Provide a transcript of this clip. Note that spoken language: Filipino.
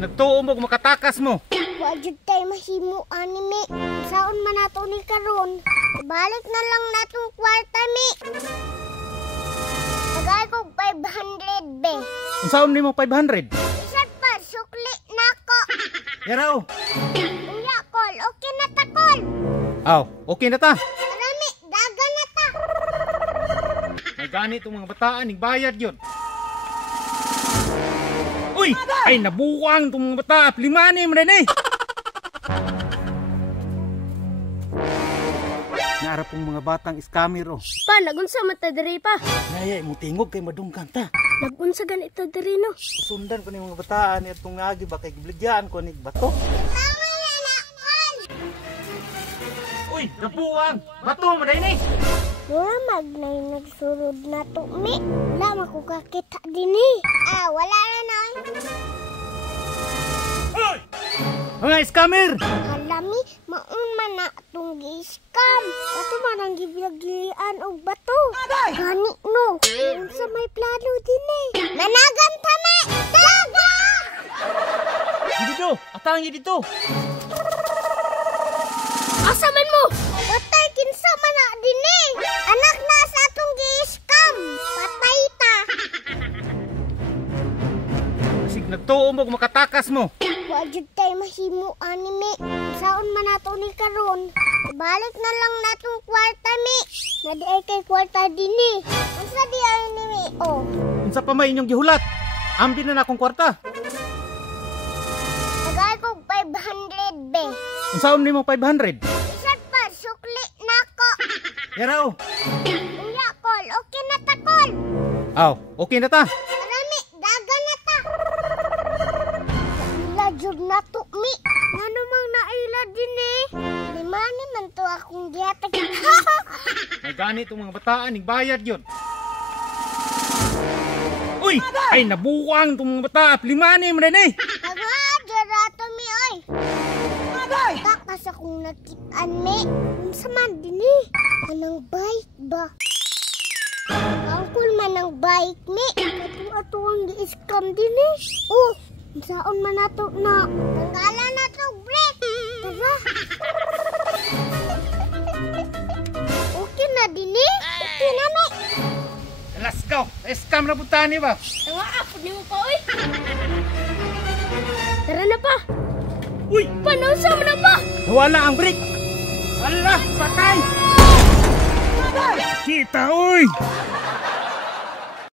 nagtuo mo kung makatakas mo. Wa jud tay mahimo anime. Saon man nato ni karon? Balik na lang natong kwarta mi. Tagay ko 500 be. Unsaon nimo 500? Isat pa sukli nako. Yaraw. Unya kol, okay na ta kol. Aw, okay na ta. Karami dagan na ta. May ganit ang mga bataan, nagbayad yun. Uy! Ay, nabuwang itong mga bata. Limani mo rin eh. Naarap pong mga batang scammer oh. Pa, nagunsa man ta diri pa. Naya, mo tingog kay madungkang ta. Nagunsa ganito diri no. Susundan ko ni mga bataan itong nagi ba kay gibligyan ko ni bato. Uy, nabuwang! Bato mo rin eh. Wala magnay nagsurod na to mi. Wala makukakita din eh. Wala na na. Uy! Mga scammer! Alami, maun man na itong gi-scam. Ito man ang gibilaglian o bato. Gani no. Yung sa may plano din eh. Managan tama! Daga! Dito! Atangi dito! Asa man mo? Patay kinsa man na din eh. Anak na sa atong gi-scam. Patay ta. Sig nagtuo mo kung makatakas mo. Wa jud tay mahimo anime. Saon man nato ni karon? Balik na lang natong kwarta mi. Nadi ay kay kwarta din eh. Unsa di ay ni mi? Oh. Unsa pa may inyong gihulat? Ambi na akong kwarta. Tagay ko 500 be. Unsaon nimo 500? Isat pa sukli nako. Yaraw. Unya kol, okay na ta kol. Aw, okay na ta. Karami dagan na ta. Ila jud na to mi. Ngano mang naila din eh. Limani man to akong gihatag. May ganit ang mga bataan, nagbayad yun. Uy! Ay, nabuwang itong mga bata. Limani mo rin eh. Aga, rato mi oy. Takas akong nakitaan mi. Unsa man din eh. Anang bike ba? Angkol man ang bike mi. Ato ang gi-scam din eh. Oh, saan man nato na. Tanggalan na to brake. Tara. Okay na din eh. Okay na mi. Let's go! Scam na butani ba? Tawa ako ni mo pa oy. Tara na pa. Uy! Panausa mo na pa. Nawala ang brake! Wala! Patay! Kita, uy!